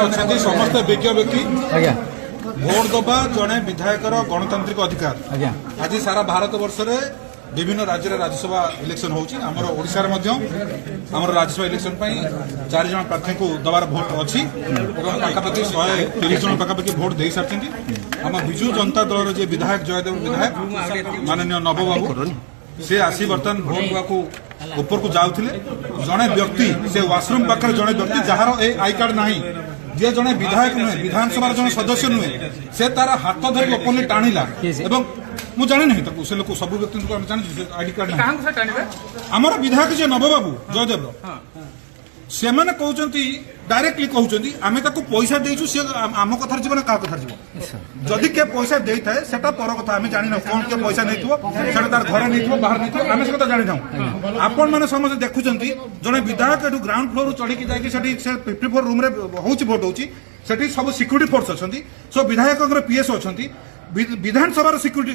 अच्छा समस्त विज्ञ व्यक्ति भोट दबा जड़े विधायकर गणतांत्रिक अधिकार आज सारा भारत वर्ष में विभिन्न राज्य राज्यसभा इलेक्शन होची हमर ओडिसा रे मध्य हमर राज्यसभा इलेक्शन पई 4 जन प्रार्थी को दबार भोट अछि एवं पाखापाखि 130 जन पाखापाखि भोट दे सारछिंती हम बिजू जनता दल रे जे विधायक जयदेव विधायक माननीय नव बाबू से आसी बर्तन भोट को ऊपर को जाउथिले जने व्यक्ति से वाशरूम पाखर जने व्यक्ति जहार ए आई कार्ड नाही जे जने विधायक नुहे विधानसभा जने सदस्य नुहे से तारा हाथ धरि ओपनली टाणिला एवं मु जाने नहीं ताको से लोक सब व्यक्ति को हम जानि आईडी कार्ड नहीं से टाणिबे हमर विधायक जे नव बाबू जयदेव से माने कहउचंती डायरेक्टली कहउचंती आमे ताको पैसा देइछु से आम कथार जीवन का कथार जीवन जदि के पैसा देई थाए सेटा पर कथा आमे जानि न कोन के पैसा नैथो सेटा तार घर नैथो बाहर नैथो आमे से कथा जानि न आपण माने समझ देखुचंती जने विधायक एटू ग्राउंड फ्लोर चढ़ी के जाके सेठी से 54 रूम रे होउची भोट होउची सेठी सब सिक्युरिटी फोर्स अछंती सो विधायक पीएस अछंती विधानसभा सिक्युरिटी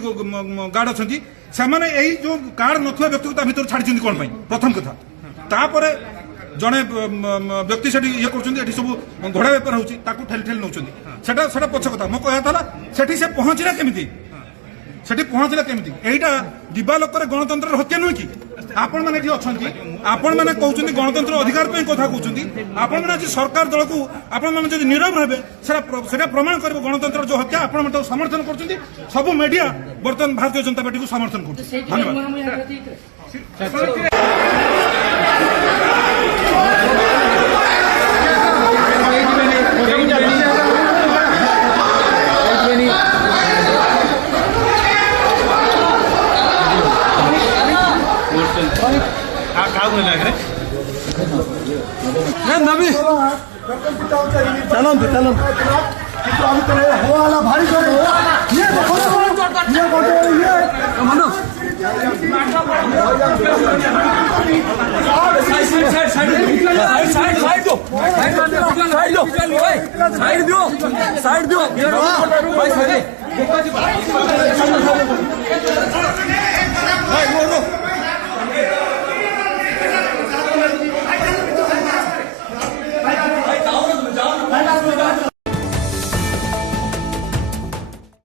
गार्ड अछंती से माने एई जो कार्ड नथुवा व्यक्ति को भीतर छाडी कोन पई प्रथम कथा तापरे जड़े व्यक्ति से ये कर सब घोड़ा बेपार होची ठेल ठेल नौ सेटा पछ कथा मो कहता सेठी से पहुंचला केमिति सेठी पहुंचला केमिति एटा दिवालोक गणतंत्र हत्या नुहे कि आपण मैंने अच्छा आपण मैंने कहते गणतंत्र अधिकार कथा कहते आपण मैंने सरकार दल को आपण मैंने जो नीरव रहे से प्रमाण कर गणतंत्र जो हत्या आपण समर्थन कर सब मीडिया बर्तमान भारतीय जनता पार्टी को समर्थन कर धन्यवाद। साइड दो